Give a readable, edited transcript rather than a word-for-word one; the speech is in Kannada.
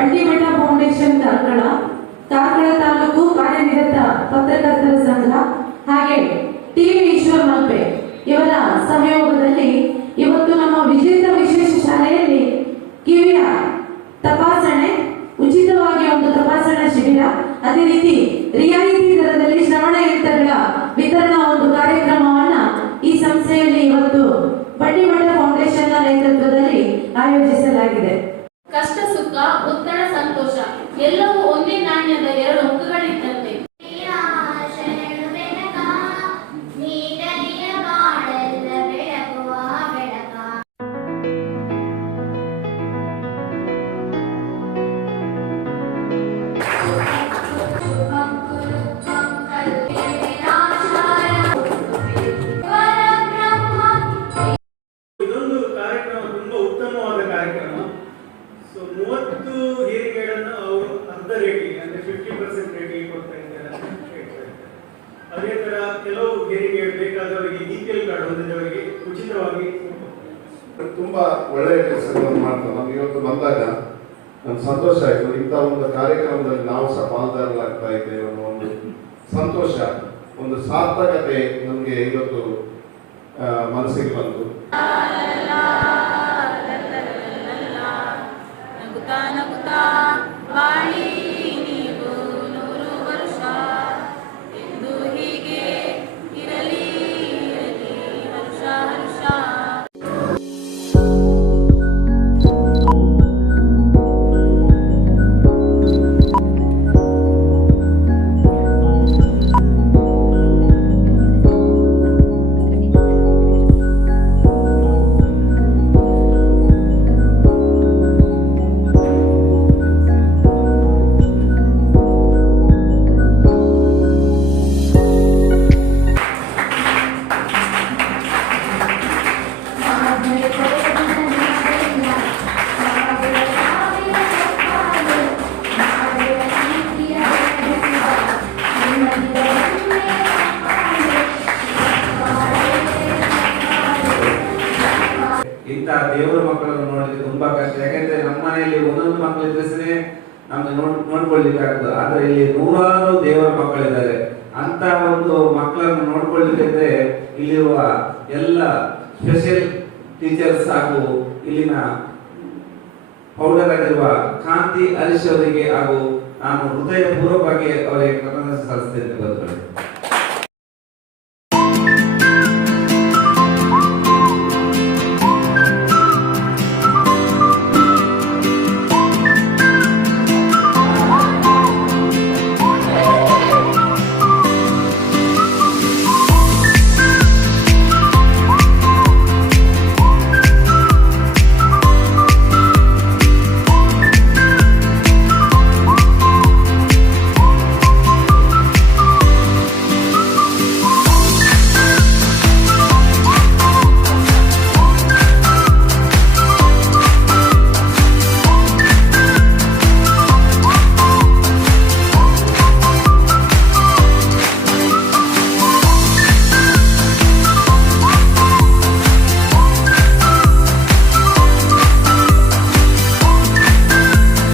ಬಂಡಿಮಠ ಫೌಂಡೇಶನ್ ಕಾರ್ಕಳ ತಾಲೂಕು ಕಾರ್ಯನಿರತ ಪತ್ರಕರ್ತರ ಸಂಘ ಹಾಗೆ ಟಿವಿ ಈಶ್ವರ್ ಮಲ್ಪೆ ಇವರ ಸಹಯೋಗದಲ್ಲಿ ಇವತ್ತು ನಮ್ಮ ವಿಜೇತ ವಿಶೇಷ ಶಾಲೆಯಲ್ಲಿ ಕಿವಿಯ ತಪಾಸಣೆ ಉಚಿತವಾಗಿ ಒಂದು ತಪಾಸಣಾ ಶಿಬಿರ, ಅದೇ ರೀತಿ ರಿಯಾಯಿತಿ ದರದಲ್ಲಿ ಶ್ರವಣ ಯಂತ್ರಗಳ ವಿತರಣಾ ಒಂದು ಕಾರ್ಯಕ್ರಮವನ್ನ ಈ ಸಂಸ್ಥೆಯಲ್ಲಿ ಇವತ್ತು ಬಂಡಿಮಠ ಫೌಂಡೇಶನ್ ನೇತೃತ್ವದಲ್ಲಿ ಆಯೋಜಿಸಲಾಗಿದೆ. ಕಷ್ಟ ಸುಖ, ಒತ್ತಡ ಸಂತೋಷ ಎಲ್ಲವೂ ಒಂದೇ ನಾಣ್ಯದ ಎರಡು ಮುಖಗಳಿದ್ದಂತೆ. ಅದೇ ತರ ಕೆಲವು ಹೆರಿಗೆ ಬೇಕಾದವರಿಗೆ BPL ಕಾರ್ಡ್ ಹೊಂದಿದವರಿಗೆ ಉಚಿತವಾಗಿ ತುಂಬಾ ಒಳ್ಳೆಯ ಕೆಲಸಗಳನ್ನು ಮಾಡ್ತಾರೆ. ನಮ್ಗೆ ಇವತ್ತು ಬಂದಾಗ ನಮ್ಗೆ ಸಂತೋಷ ಆಯಿತು. ಇಂಥ ಒಂದು ಕಾರ್ಯಕ್ರಮದಲ್ಲಿ ನಾವು ಸಹ ಪಾಲ್ದಾರರಾಗ್ತಾ ಇದ್ದೇವೆ ಅನ್ನೋ ಒಂದು ಸಂತೋಷ, ಒಂದು ಸಾರ್ಥಕತೆ ನಮಗೆ ಇವತ್ತು ಮನಸ್ಸಿಗೆ ಬಂತು. ಇಂಥ ದೇವರ ಮಕ್ಕಳನ್ನು ನೋಡಲಿಕ್ಕೆ ತುಂಬಾ ಕಷ್ಟ. ಯಾಕಂದ್ರೆ ನಮ್ಮ ಮನೆಯಲ್ಲಿ ಒಂದೊಂದು ಮಕ್ಕಳು ಇದ್ರೆ ನಮ್ಗೆ ನೋಡ್ಕೊಳ್ಲಿಕ್ಕೆ ಆಗ್ತದೆ. ಆದ್ರೆ ಇಲ್ಲಿ ನೂರಾರು ದೇವರ ಮಕ್ಕಳಿದ್ದಾರೆ. ಅಂತ ಒಂದು ಮಕ್ಕಳನ್ನು ನೋಡ್ಕೊಳ್ಲಿಕ್ಕೆ ಇಲ್ಲಿರುವ ಎಲ್ಲ ಸ್ಪೆಷಲ್ ಟೀಚರ್ಸ್ ಹಾಗೂ ಇಲ್ಲಿನ ಪೌಡರ್ ಆಗಿರುವ ಕಾಂತಿ ಹರೀಶ್ ಅವರಿಗೆ ಹಾಗೂ ನಾನು ಹೃದಯಪೂರ್ವಕವಾಗಿ ಅವರಿಗೆ ಕೃತಜ್ಞತೆ ಸಲ್ಲಿಸುತ್ತೇನೆ.